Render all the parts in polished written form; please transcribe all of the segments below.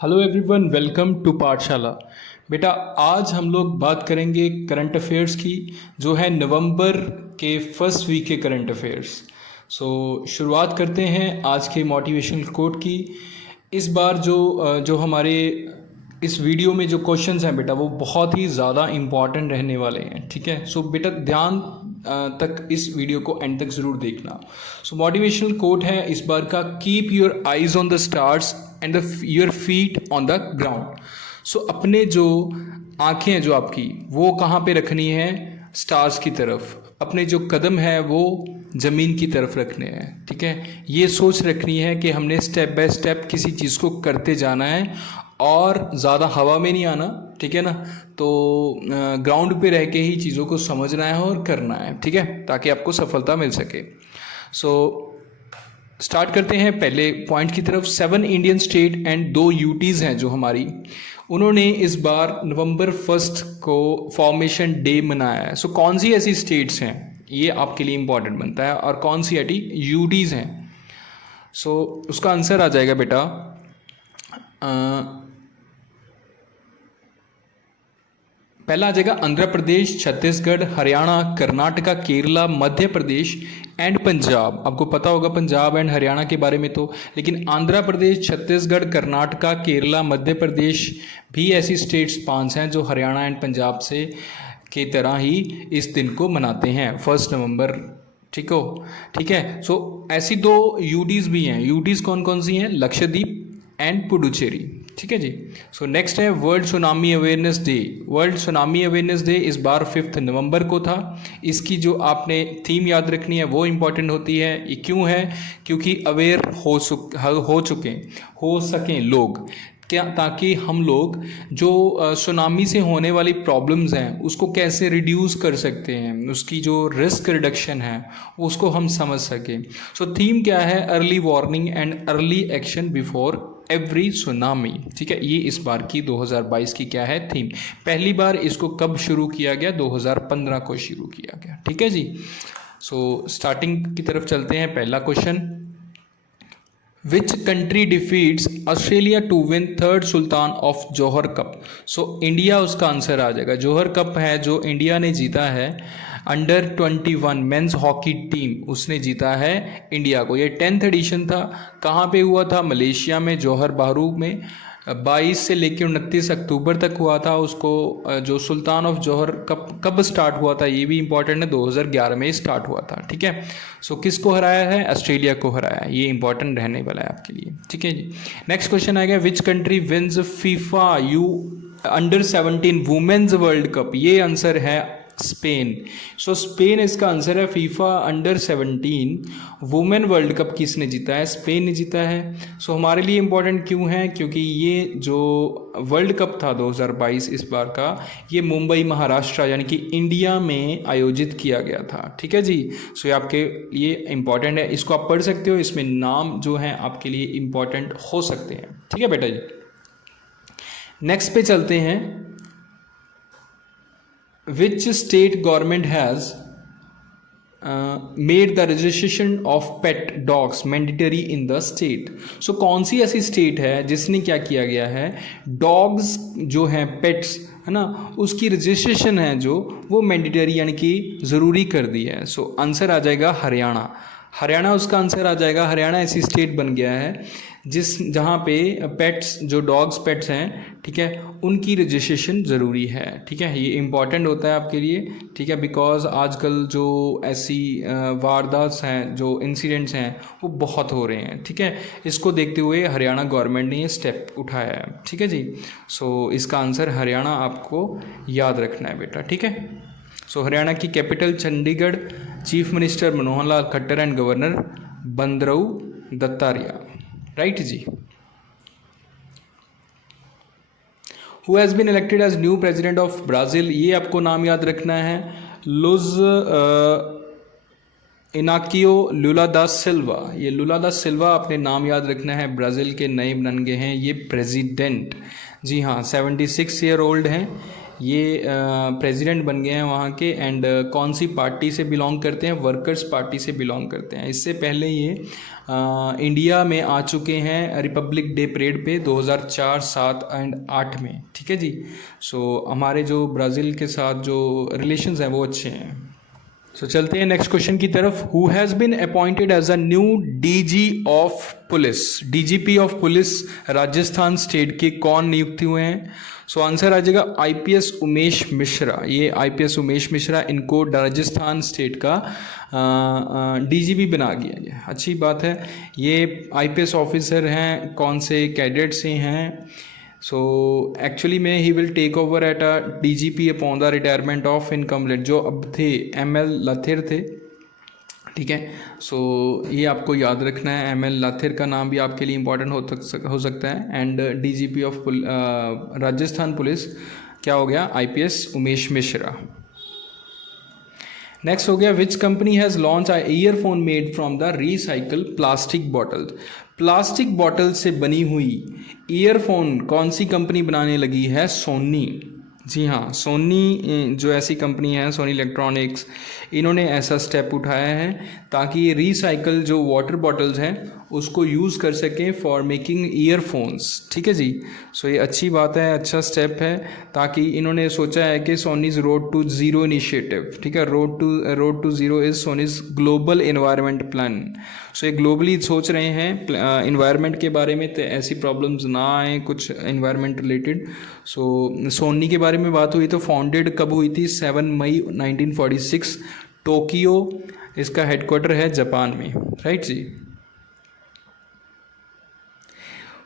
Hello everyone, welcome to पाठशाला। बेटा, आज हम लोग बात करेंगे करंट अफेयर्स की, जो है नवंबर के फर्स्ट वीक के करंट अफेयर्स। शुरुआत करते हैं आज के मोटिवेशनल कोट की। इस बार जो हमारे इस वीडियो में जो क्वेश्चंस हैं बेटा, वो बहुत ही ज़्यादा इम्पॉर्टेंट रहने वाले हैं। ठीक है, बेटा ध्यान तक इस वीडियो को एंड तक ज़रूर देखना। मोटिवेशनल कोट है इस बार का, keep your eyes on the stars and your feet on the ground. अपने जो आंखें हैं जो आपकी, वो कहाँ पे रखनी है? स्टार्स की तरफ। अपने जो कदम है वो ज़मीन की तरफ रखने हैं। ठीक है, ये सोच रखनी है कि हमने स्टेप बाय स्टेप किसी चीज़ को करते जाना है और ज़्यादा हवा में नहीं आना। ठीक है ना, तो ग्राउंड पे रह के ही चीज़ों को समझना है और करना है। ठीक है, ताकि आपको सफलता मिल सके। स्टार्ट करते हैं पहले पॉइंट की तरफ। 7 इंडियन स्टेट एंड 2 यूटीज़ हैं जो हमारी, उन्होंने इस बार नवंबर 1 को फॉर्मेशन डे मनाया है। कौन सी ऐसी स्टेट्स हैं, ये आपके लिए इंपॉर्टेंट बनता है, और कौन सी ऐसी यूटीज़ हैं? उसका आंसर आ जाएगा बेटा, पहला आ जाएगा आंध्र प्रदेश, छत्तीसगढ़, हरियाणा, कर्नाटका, केरला, मध्य प्रदेश एंड पंजाब। आपको पता होगा पंजाब एंड हरियाणा के बारे में तो, लेकिन आंध्र प्रदेश, छत्तीसगढ़, कर्नाटका, केरला, मध्य प्रदेश भी ऐसी स्टेट्स 5 हैं जो हरियाणा एंड पंजाब से की तरह ही इस दिन को मनाते हैं 1 नवंबर। ठीक है। ऐसी 2 यूटीज़ भी हैं। यूटीज़ कौन कौन सी हैं? लक्षद्वीप एंड पुडुचेरी। ठीक है जी। नेक्स्ट है world tsunami awareness day. World tsunami awareness day इस बार 5 नवंबर को था। इसकी जो आपने थीम याद रखनी है वो इम्पॉर्टेंट होती है। ये क्यों है? क्योंकि अवेयर हो सकें लोग, क्या, ताकि हम लोग जो सुनामी से होने वाली प्रॉब्लम्स हैं उसको कैसे रिड्यूस कर सकते हैं, उसकी जो रिस्क रिडक्शन है उसको हम समझ सकें। थीम क्या है? Early warning and early action before every tsunami. ठीक है, ये इस बार की 2022 की क्या है थीम। पहली बार इसको कब शुरू किया गया? 2015 को शुरू किया गया। ठीक है जी। स्टार्टिंग की तरफ चलते हैं। पहला question, which country defeats Australia to win 3rd Sultan of Johor Cup? India उसका आंसर आ जाएगा। जौहर कप है जो इंडिया ने जीता है, अंडर 21 मेंस हॉकी टीम उसने जीता है इंडिया को। ये 10th एडिशन था। कहाँ पे हुआ था? मलेशिया में, जौहर बारू में। 22 से लेकर 29 अक्टूबर तक हुआ था। उसको जो सुल्तान ऑफ जौहर कब स्टार्ट हुआ था ये भी इंपॉर्टेंट है, 2011 में स्टार्ट हुआ था। ठीक है, किसको हराया है? ऑस्ट्रेलिया को हराया है। ये इंपॉर्टेंट रहने वाला है आपके लिए। ठीक है जी। नेक्स्ट क्वेश्चन आएगा, which country wins FIFA U under 17 women's world cup? ये आंसर है स्पेन। स्पेन इसका आंसर है। FIFA under 17 women world cup किसने जीता है? स्पेन ने जीता है। हमारे लिए इंपॉर्टेंट क्यों है? क्योंकि ये जो वर्ल्ड कप था 2022 इस बार का, ये मुंबई महाराष्ट्र यानी कि इंडिया में आयोजित किया गया था। ठीक है जी। ये आपके लिए इंपॉर्टेंट है, इसको आप पढ़ सकते हो। इसमें नाम जो हैं आपके लिए इंपॉर्टेंट हो सकते हैं। ठीक है बेटा जी। नेक्स्ट पे चलते हैं। Which state government has made the registration of pet dogs mandatory in the state? कौन सी ऐसी स्टेट है जिसने क्या किया गया है, डॉग्स जो हैं पेट्स है ना, उसकी रजिस्ट्रेशन है जो वो मैंडेटरी यानी कि ज़रूरी कर दी है। आंसर आ जाएगा हरियाणा। हरियाणा उसका आंसर आ जाएगा। हरियाणा ऐसी स्टेट बन गया है जहाँ पे पेट्स, जो डॉग्स पेट्स हैं, ठीक है, उनकी रजिस्ट्रेशन ज़रूरी है। ठीक है, ये इंपॉर्टेंट होता है आपके लिए। ठीक है, बिकॉज आजकल जो ऐसी वारदात हैं, जो इंसिडेंट्स हैं, वो बहुत हो रहे हैं। ठीक है, इसको देखते हुए हरियाणा गवर्नमेंट ने ये स्टेप उठाया है। ठीक है जी। इसका आंसर हरियाणा आपको याद रखना है बेटा। ठीक है। हरियाणा की capital Chandigarh, chief minister Manohar Lal Khattar and governor Bandaru Dattatreya. Right जी। Who has been elected as new president of Brazil? ये आपको नाम याद रखना है, लुज इनाकियो लुला दा सिल्वा। ये लुला दा सिल्वा अपने नाम याद रखना है। ब्राज़ील के नए बन गए हैं ये प्रेसिडेंट। जी हाँ, 76 ईयर ओल्ड हैं ये प्रेसिडेंट बन गए हैं वहाँ के, एंड कौन सी पार्टी से बिलोंग करते हैं, वर्कर्स पार्टी से बिलोंग करते हैं। इससे पहले ये इंडिया में आ चुके हैं रिपब्लिक डे परेड पे 2004, 7 एंड 8 में। ठीक है जी। सो हमारे जो ब्राज़ील के साथ जो रिलेशंस हैं वो अच्छे हैं। सो चलते हैं नेक्स्ट क्वेश्चन की तरफ। Who has been appointed as a new DG of police? DGP of police Rajasthan state के कौन नियुक्त हुए हैं? सो आंसर आ जाएगा आईपीएस उमेश मिश्रा। ये आईपीएस उमेश मिश्रा, इनको राजस्थान स्टेट का डीजीपी बना गया गया। अच्छी बात है। ये आईपीएस ऑफिसर हैं, कौन से कैडेट से हैं? सो एक्चुअली में he will take over at a DGP upon the retirement of incomplete, जो अब थे एमएल लाथेर थे। ठीक है। सो ये आपको याद रखना है, एमएल लाथेर का नाम भी आपके लिए इंपॉर्टेंट हो सकता है। And DGP of Rajasthan police क्या हो गया? आईपीएस उमेश मिश्रा। नेक्स्ट हो गया, which company has launch a earphone made from the recycle plastic bottle? Plastic bottle से बनी हुई ईयरफोन कौन सी कंपनी बनाने लगी है? सोनी। जी हाँ, सोनी जो ऐसी कंपनी है, सोनी इलेक्ट्रॉनिक्स, इन्होंने ऐसा स्टेप उठाया है ताकि रिसाइकल जो वाटर बॉटल्स हैं उसको यूज़ कर सकें फॉर मेकिंग ईयरफोन्स। ठीक है जी। सो ये अच्छी बात है, अच्छा स्टेप है, ताकि इन्होंने सोचा है कि Sony's road to zero initiative. ठीक है, road to zero is Sony's global environment plan. So ये ग्लोबली सोच रहे हैं इन्वायरमेंट के बारे में, तो ऐसी प्रॉब्लम्स ना आए कुछ इन्वायरमेंट रिलेटेड। सो सोनी के बारे में बात हुई तो फाउंडेड कब हुई थी? 7 मई 1946, टोक्यो इसका हेडक्वार्टर है, जापान में। राइट जी।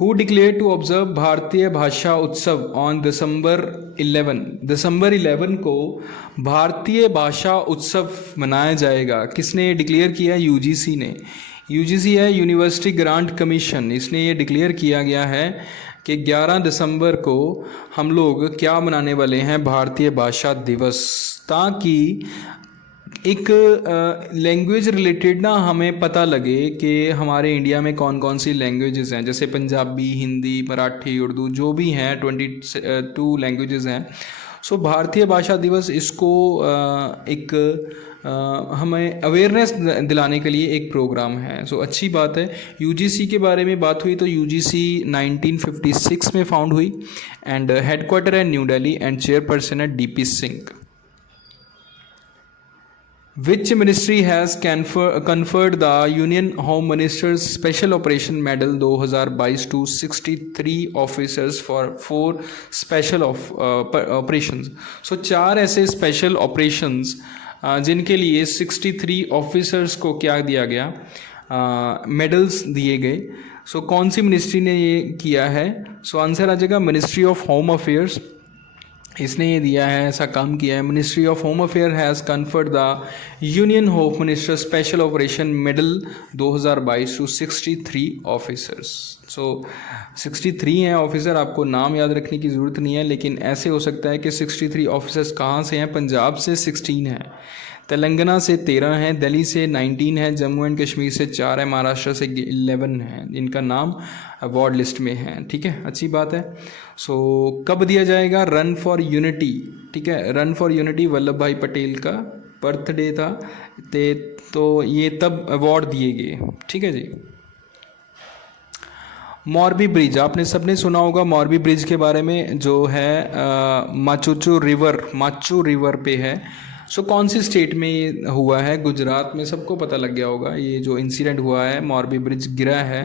Who declare to observe Bharatiya Bhasha उत्सव ऑन दिसंबर 11? दिसंबर 11 को भारतीय भाषा उत्सव मनाया जाएगा। किसने डिक्लेयर किया? यूजीसी ने। यूजीसी है यूनिवर्सिटी ग्रांट कमीशन, इसने ये डिक्लेयर किया गया है कि 11 दिसंबर को हम लोग क्या मनाने वाले हैं? भारतीय भाषा दिवस, ताकि एक लैंग्वेज रिलेटेड ना हमें पता लगे कि हमारे इंडिया में कौन कौन सी लैंग्वेजेस हैं, जैसे पंजाबी, हिंदी, मराठी, उर्दू, जो भी हैं 22 लैंग्वेजेस हैं। सो भारतीय भाषा दिवस इसको एक हमें अवेयरनेस दिलाने के लिए एक प्रोग्राम है। सो अच्छी बात है। यूजीसी के बारे में बात हुई तो यूजीसी 1956 में फाउंड हुई, एंड हेडक्वार्टर है न्यू दिल्ली, एंड चेयरपर्सन है DP Singh. Which ministry has conferred the Union Home Minister's Special Operation Medal 2022 to 63 officers for 4 special operations? So 4 ऐसे स्पेशल ऑपरेशंस जिनके लिए 63 ऑफिसर्स को क्या दिया गया? मेडल्स दिए गए। सो कौन सी मिनिस्ट्री ने ये किया है? सो आंसर आ जाएगा मिनिस्ट्री ऑफ होम अफेयर्स, इसने ये दिया है, ऐसा काम किया है। Ministry of home affair has conferred the union home minister special operation medal 2022 to 63 officers. So 63 हैं ऑफिसर, आपको नाम याद रखने की ज़रूरत नहीं है, लेकिन ऐसे हो सकता है कि 63 ऑफिसर्स कहाँ से हैं? पंजाब से 16 हैं, तेलंगाना से 13 हैं, दिल्ली से 19 है, जम्मू एंड कश्मीर से 4 है, महाराष्ट्र से 11 हैं, इनका नाम अवार्ड लिस्ट में है। ठीक है, अच्छी बात है। सो कब दिया जाएगा? Run for unity. ठीक है, रन फॉर यूनिटी वल्लभ भाई पटेल का बर्थडे था, तो ये तब अवार्ड दिए गए। ठीक है जी। मोरबी ब्रिज, आपने सबने सुना होगा मोरबी ब्रिज के बारे में, जो है माचू रिवर पे है। सो कौन सी स्टेट में ये हुआ है? गुजरात में, सबको पता लग गया होगा। ये जो इंसिडेंट हुआ है, मोरबी ब्रिज गिरा है,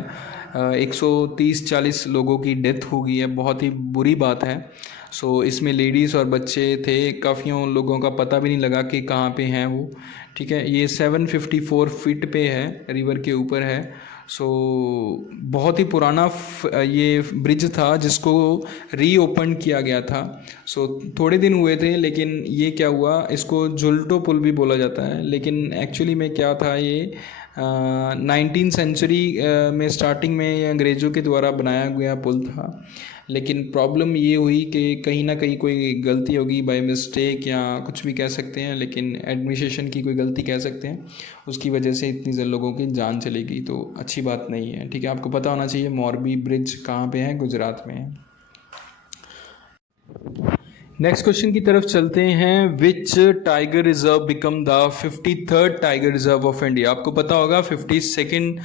130-40 लोगों की डेथ हो गई है, बहुत ही बुरी बात है। सो इसमें लेडीज़ और बच्चे थे, काफ़ियों लोगों का पता भी नहीं लगा कि कहाँ पे हैं वो। ठीक है, ये 754 फीट पे है, रिवर के ऊपर है। सो बहुत ही पुराना ये ब्रिज था जिसको रीओपन किया गया था। सो थोड़े दिन हुए थे, लेकिन ये क्या हुआ, इसको जुल्टो पुल भी बोला जाता है, लेकिन एक्चुअली में क्या था, ये 19वीं सेंचुरी में स्टार्टिंग में ये अंग्रेज़ों के द्वारा बनाया गया पुल था। लेकिन प्रॉब्लम ये हुई कि कहीं ना कहीं कोई गलती होगी, बाय मिस्टेक या कुछ भी कह सकते हैं, लेकिन एडमिनिस्ट्रेशन की कोई गलती कह सकते हैं, उसकी वजह से इतनी लोगों की जान चलेगी, तो अच्छी बात नहीं है। ठीक है, आपको पता होना चाहिए मोरबी ब्रिज कहाँ पे है? गुजरात में है। नेक्स्ट क्वेश्चन की तरफ चलते हैं। Which tiger reserve become the 53rd tiger reserve of India. आपको पता होगा 52nd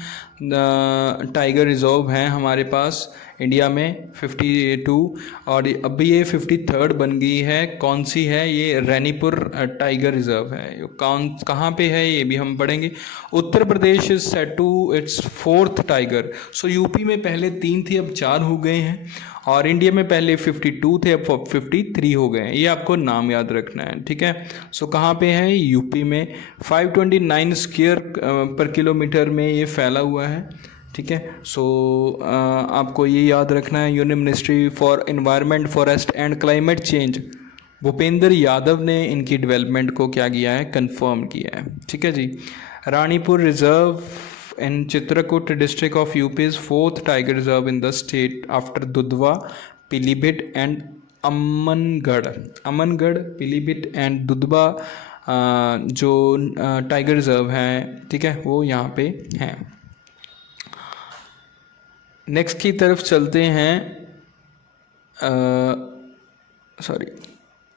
टाइगर रिजर्व हैं हमारे पास इंडिया में 52, और अभी ये 53rd बन गई है। कौन सी है ये? रैनीपुर टाइगर रिजर्व है। कहाँ पे है ये भी हम पढ़ेंगे। Uttar Pradesh is set to its 4th tiger. So UP में पहले 3 थी, अब 4 हो गए हैं, और इंडिया में पहले 52 थे, अब 53 हो गए हैं। ये आपको नाम याद रखना है, ठीक है। सो कहाँ पे है? यूपी में। 529 स्क्वायर पर किलोमीटर में ये फैला हुआ है, ठीक है। सो आपको ये याद रखना है। Union ministry for environment, forest and climate change, Bhupendra Yadav ने इनकी डेवलपमेंट को क्या किया है? कंफर्म किया है, ठीक है जी। Ranipur reserve in Chitrakoot district of UP is 4th tiger reserve in the state after Dudhwa, Pilibhit and Amangarh. Amangarh, Pilibhit and Dudhwa जो टाइगर रिजर्व हैं, ठीक है, वो यहाँ पे हैं। नेक्स्ट की तरफ चलते हैं। सॉरी,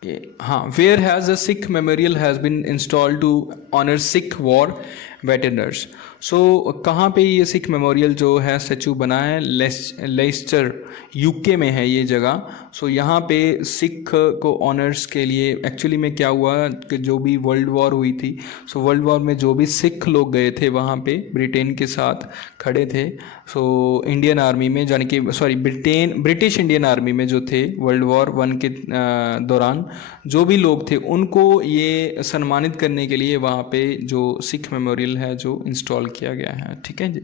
ये हाँ, where has a Sikh memorial has been installed to honour Sikh war veterans. So कहाँ पे ये सिख मेमोरियल जो है स्टैचू बना है? लेस्टर यूके में है ये जगह। सो यहाँ पे सिख को ऑनर्स के लिए एक्चुअली में क्या हुआ कि जो भी वर्ल्ड वॉर हुई थी, सो वर्ल्ड वॉर में जो भी सिख लोग गए थे वहाँ पे ब्रिटेन के साथ खड़े थे। सो इंडियन आर्मी में, यानी कि सॉरी ब्रिटिश इंडियन आर्मी में जो थे वर्ल्ड वॉर 1 के दौरान जो भी लोग थे, उनको ये सम्मानित करने के लिए वहाँ पे जो सिख मेमोरियल है जो इंस्टॉल किया गया है, ठीक है जी।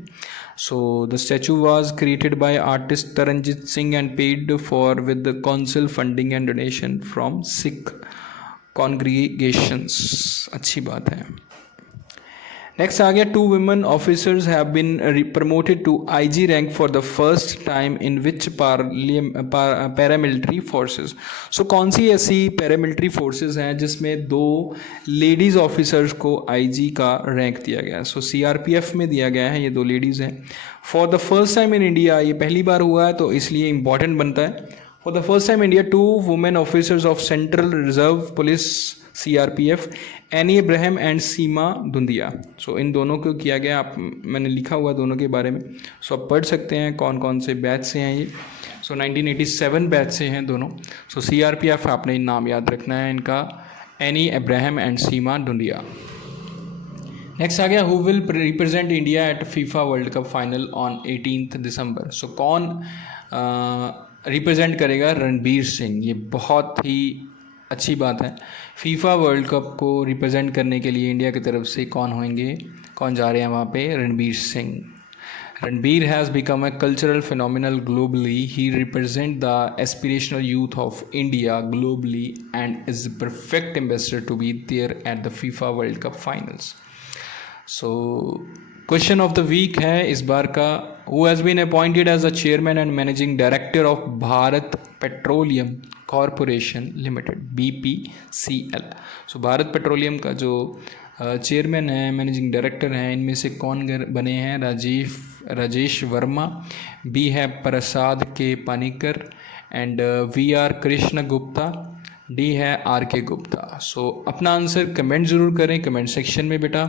So the statue was created by artist Taranjit Singh and paid for with council funding and donation from Sikh congregations. अच्छी बात है। नेक्स्ट आ गया, 2 women officers have been promoted to IG rank for the first time in which paramilitary forces। सो कौन सी ऐसी paramilitary forces हैं जिसमें 2 ladies officers को IG का रैंक दिया गया? सो CRPF में दिया गया है, ये 2 लेडीज़ हैं। For the first time in India, ये पहली बार हुआ है तो इसलिए इंपॉर्टेंट बनता है। For the first time India 2 women officers of central reserve police CRPF, Annie Ibrahim and Seema Dhundhiya. So इन दोनों को किया गया। मैंने लिखा हुआ दोनों के बारे में, सो आप पढ़ सकते हैं कौन कौन से बैच से हैं ये। सो 1987 बैच से हैं दोनों। सो CRPF आपने नाम याद रखना है इनका, Annie Ibrahim and Seema Dhundhiya. Next आ गया, who will represent India at FIFA world cup final on 18 December. So कौन रिप्रेजेंट करेगा? रणबीर सिंह। ये बहुत ही अच्छी बात है। फीफा वर्ल्ड कप को रिप्रेजेंट करने के लिए इंडिया की तरफ से कौन होंगे, कौन जा रहे हैं वहाँ पे? Ranbir Singh. Ranbir has become a cultural phenomenal globally. He represent the aspirational youth of India globally and is the perfect ambassador to be there at the FIFA world cup finals. So question of the week है इस बार का, who has been appointed as the chairman and managing director of Bharat Petroleum corporation limited, BPCL। So Bharat Petroleum का जो chairman है, managing director हैं, इनमें से कौन बने हैं? राजेश वर्मा, B है Prasad K Panicker, and VR Krishna Gupta, D है RK गुप्ता। सो अपना आंसर कमेंट ज़रूर करें कमेंट सेक्शन में बेटा।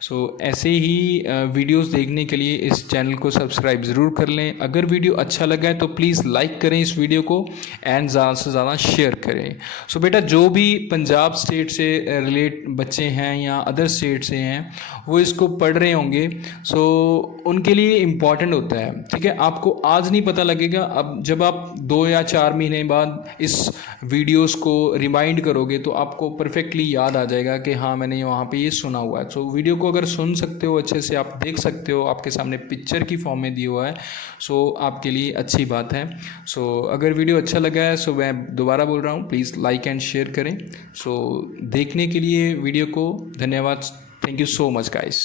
सो ऐसे ही वीडियोस देखने के लिए इस चैनल को सब्सक्राइब ज़रूर कर लें। अगर वीडियो अच्छा लगा है तो प्लीज़ लाइक करें इस वीडियो को एंड ज़्यादा से ज़्यादा शेयर करें। सो बेटा जो भी पंजाब स्टेट से रिलेट बच्चे हैं या अदर स्टेट से हैं वो इसको पढ़ रहे होंगे, सो उनके लिए इम्पॉर्टेंट होता है, ठीक है। आपको आज नहीं पता लगेगा, अब जब आप 2 या 4 महीने बाद इस वीडियोस को रिमाइंड करोगे तो आपको परफेक्टली याद आ जाएगा कि हाँ मैंने वहाँ पे ये सुना हुआ है। सो वीडियो को अगर सुन सकते हो अच्छे से, आप देख सकते हो, आपके सामने पिक्चर की फॉर्म में दिया हुआ है, सो आपके लिए अच्छी बात है। सो अगर वीडियो अच्छा लगा है सो मैं दोबारा बोल रहा हूँ, प्लीज़ लाइक एंड शेयर करें। सो देखने के लिए वीडियो को धन्यवाद। Thank you so much guys.